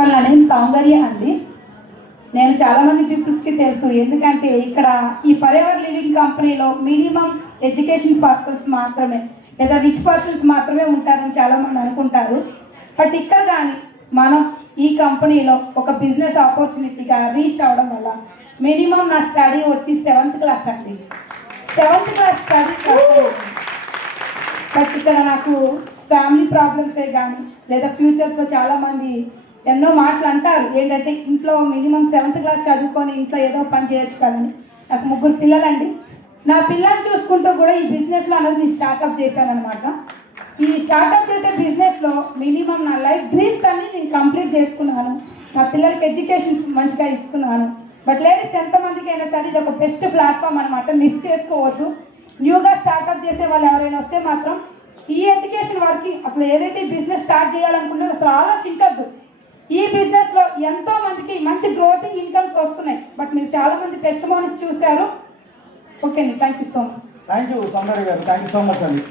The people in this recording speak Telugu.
ఆల్ నా నేమ్ సౌందర్య అండి. నేను చాలామంది పీపుల్స్కి తెలుసు, ఎందుకంటే ఇక్కడ ఈ ఫరెవర్ లివింగ్ కంపెనీలో మినిమం ఎడ్యుకేషన్ పర్సన్స్ మాత్రమే లేదా రిచ్ పర్సన్స్ మాత్రమే ఉంటారని చాలామంది అనుకుంటారు. బట్ ఇక్కడ కానీ మనం ఈ కంపెనీలో ఒక బిజినెస్ ఆపర్చునిటీగా రీచ్ అవ్వడం వల్ల మినిమం నా స్టడీ వచ్చి 7th క్లాస్ అండి. 7th క్లాస్ స్టడీ బట్ ఇక్కడ నాకు ఫ్యామిలీ ప్రాబ్లమ్సే కానీ లేదా ఫ్యూచర్స్లో చాలామంది ఎన్నో మాటలు అంటారు, ఏంటంటే ఇంట్లో మినిమం 7th క్లాస్ చదువుకొని ఇంట్లో ఏదో పని చేయొచ్చు కదని. నాకు 3 పిల్లలండి. నా పిల్లల్ని చూసుకుంటూ కూడా ఈ బిజినెస్లో అనేది నేను స్టార్ట్అప్ చేశానమాట. ఈ స్టార్ట్అప్ చేసే బిజినెస్లో మినిమం నా లైఫ్ డ్రీమ్స్ అన్ని నేను కంప్లీట్ చేసుకున్నాను. నా పిల్లలకి ఎడ్యుకేషన్ మంచిగా ఇస్తున్నాను. బట్ లేడీస్ ఎంతమందికి అయినా సరే ఇది ఒక బెస్ట్ ప్లాట్ఫామ్ అనమాట, మిస్ చేసుకోవద్దు. న్యూగా స్టార్ట్అప్ చేసే వాళ్ళు ఎవరైనా వస్తే మాత్రం ఈ ఎడ్యుకేషన్ వారికి అసలు ఏదైతే బిజినెస్ స్టార్ట్ చేయాలనుకుంటారో అసలు ఆలోచించద్దు. ఈ బిజినెస్లో ఎంతో మందికి మంచి గ్రోతింగ్ ఇన్కమ్స్ వస్తున్నాయి. బట్ మీరు చాలామంది టెస్టిమోనీస్ చూశారు. ఓకే అండి, thank you so much. Thank you Soundarya గారు, థ్యాంక్ యూ సో మచ్ అండి.